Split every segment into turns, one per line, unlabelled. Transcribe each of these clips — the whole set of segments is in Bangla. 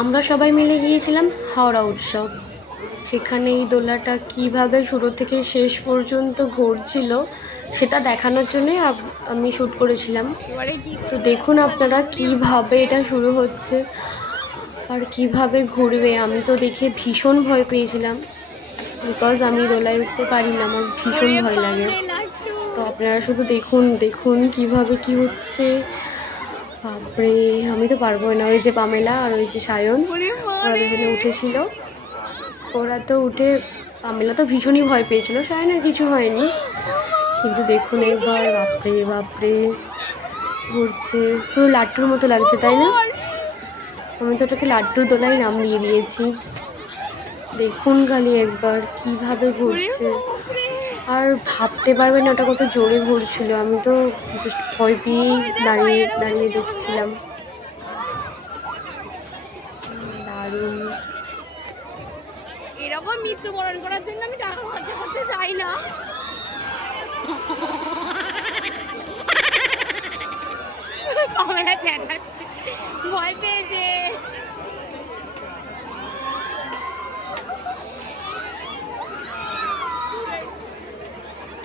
আমরা সবাই মিলে গিয়েছিলাম হাওড়া উৎসব। সেখানে এই দোলাটা কীভাবে শুরু থেকে শেষ পর্যন্ত ঘুরছিল সেটা দেখানোর জন্যই আমি শ্যুট করেছিলাম। তো দেখুন আপনারা কীভাবে এটা শুরু হচ্ছে আর কীভাবে ঘুরবে। আমি তো দেখে ভীষণ ভয় পেয়েছিলাম বিকজ আমি দোলায় উঠতে পারি না, আমার ভীষণ ভয় লাগে। তো আপনারা শুধু দেখুন দেখুন কীভাবে কি হচ্ছে। বাপরে আমি তো পারব না। ওই যে পামেলা আর ওই যে সায়ন ওরা দুজনে উঠেছিল। ওরা তো উঠে পামেলা তো ভীষণই ভয় পেয়েছিল। সায়নের কিছু হয়নি। কিন্তু দেখুন একবার বাপরে বাপরে ঘুরছে। পুরো লাট্টুর মতো লাগছে তাই না? আমি তো ওটাকে লাট্টুর দোলাই নাম দিয়ে দিয়েছি। দেখুন খালি একবার কীভাবে ঘুরছে। আর ভাবতে পারবেন ওটা কত জোরে ঘুরছিল। আমি তো জাস্ট ভয় পেয়েই দাঁড়িয়ে দাঁড়িয়ে দেখছিলাম। দারুণ।
এরকম মৃত্যুবরণ করার জন্য আমি টাকা খরচা করতে চাই না। ভয় পেয়েছে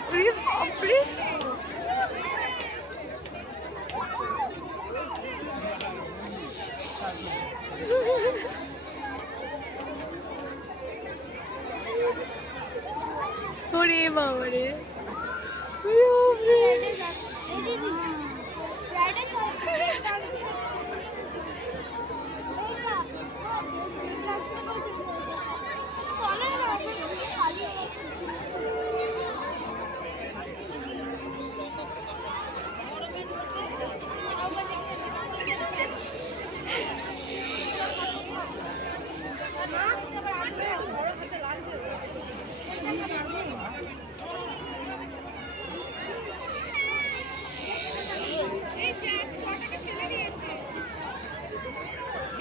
ওরে বাপরে ওরে বাবারে ওরে বাপরে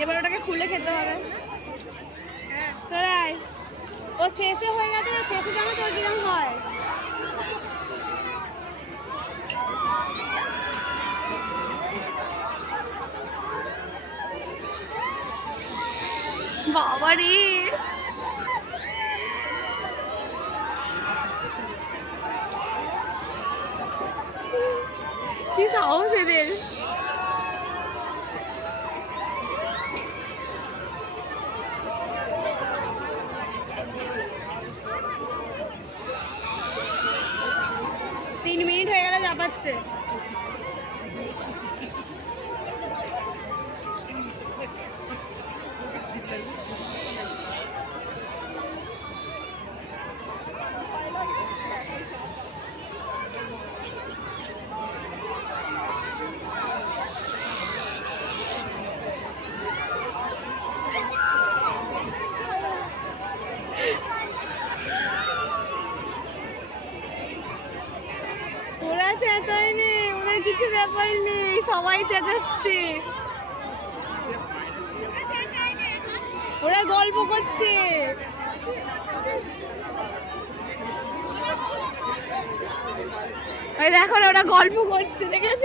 এবার ওটাকে খুলে খেতে হবে। চড়াই ও শেষে হয়ে গেছে শেষে জানো তোর কিরম হয়। বাবা রে। কি সাহস এদের। তিন মিনিট হয়ে গেলে চাপাচ্ছে ওরা চেঁচায় ওদের কিছু ব্যাপার নেই, সবাই চেঁচাচ্ছে। ওরা গল্প করছে। ওই দেখো ওরা গল্প করছে, দেখেছ?